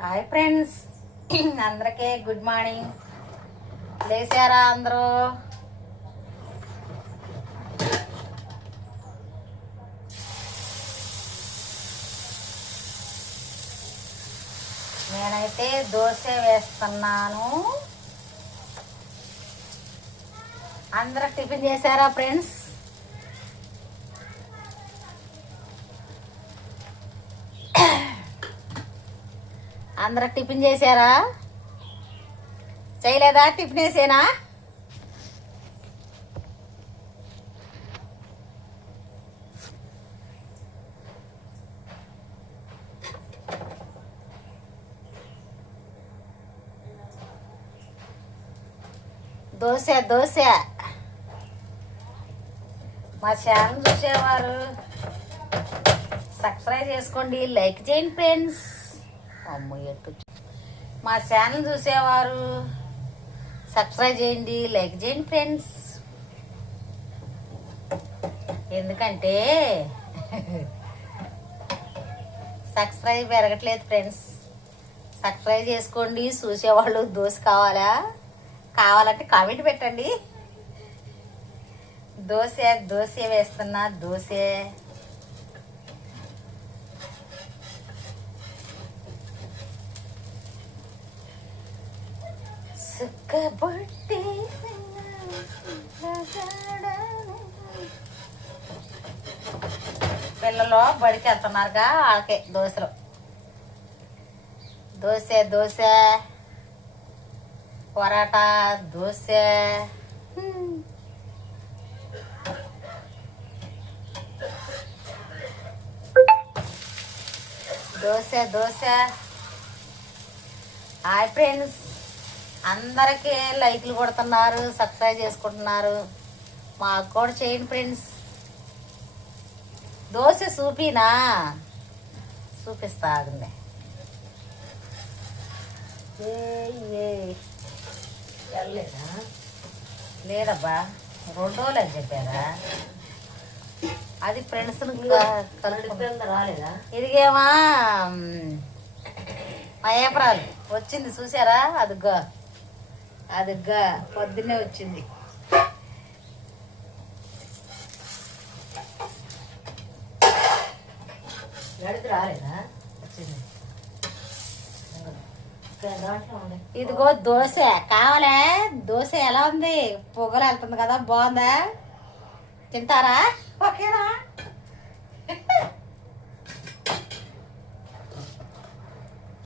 Hi friends, అందరికీ good morning. లేచారా అందరూ? నేనైతే దోశ వేస్తున్నాను. అందరూ టిఫిన్ చేశారా ఫ్రెండ్స్? అందరూ టిఫిన్ చేశారా? చేయలేదా? టిఫిన్ వేసేనా? దోశ దోశ. మా ఛానల్ చూసేవారు సబ్స్క్రైబ్ చేసుకోండి, లైక్ చేయండి ఫ్రెండ్స్. మా ఛానల్ చూసేవారు సబ్స్క్రైబ్ చేయండి, లైక్ చేయండి ఫ్రెండ్స్. ఎందుకంటే సబ్స్క్రైబ్ పెరగట్లేదు ఫ్రెండ్స్. సబ్స్క్రైబ్ చేసుకోండి. చూసేవాళ్ళు దోశ కావాలంటే కామెంట్ పెట్టండి. దోశ దోశ వేస్తున్నా. దోశ సుక్కబొట్టి పిల్లలు బడికి వెళ్తున్నారుగా, వాళ్ళకే దోశలు. దోశ దోశ, పరాటా, దోశ. దోశ దోశ. హాయ్ ఫ్రెండ్స్, అందరికీ లైక్లు కొడుతున్నారు, సబ్స్క్రైబ్ చేసుకుంటున్నారు. మాకు కూడా చేయండి ఫ్రెండ్స్. దోశ చూపిస్తా ఆగండి. లేదబ్బా, 2 రోజులు అని చెప్పారా? అది ఫ్రెండ్స్ రాలేదా? ఇదిగేమా మా ఏప్రాలు వచ్చింది, చూసారా? అదిగ్గా పొద్దున్నే వచ్చింది. గడికి రాలేదా? వచ్చింది. ఇదిగో దోశ కావాలే. దోశ ఎలా ఉంది? పొగలు వెళ్తుంది కదా, బాగుందా? తింటారా? ఓకేనా?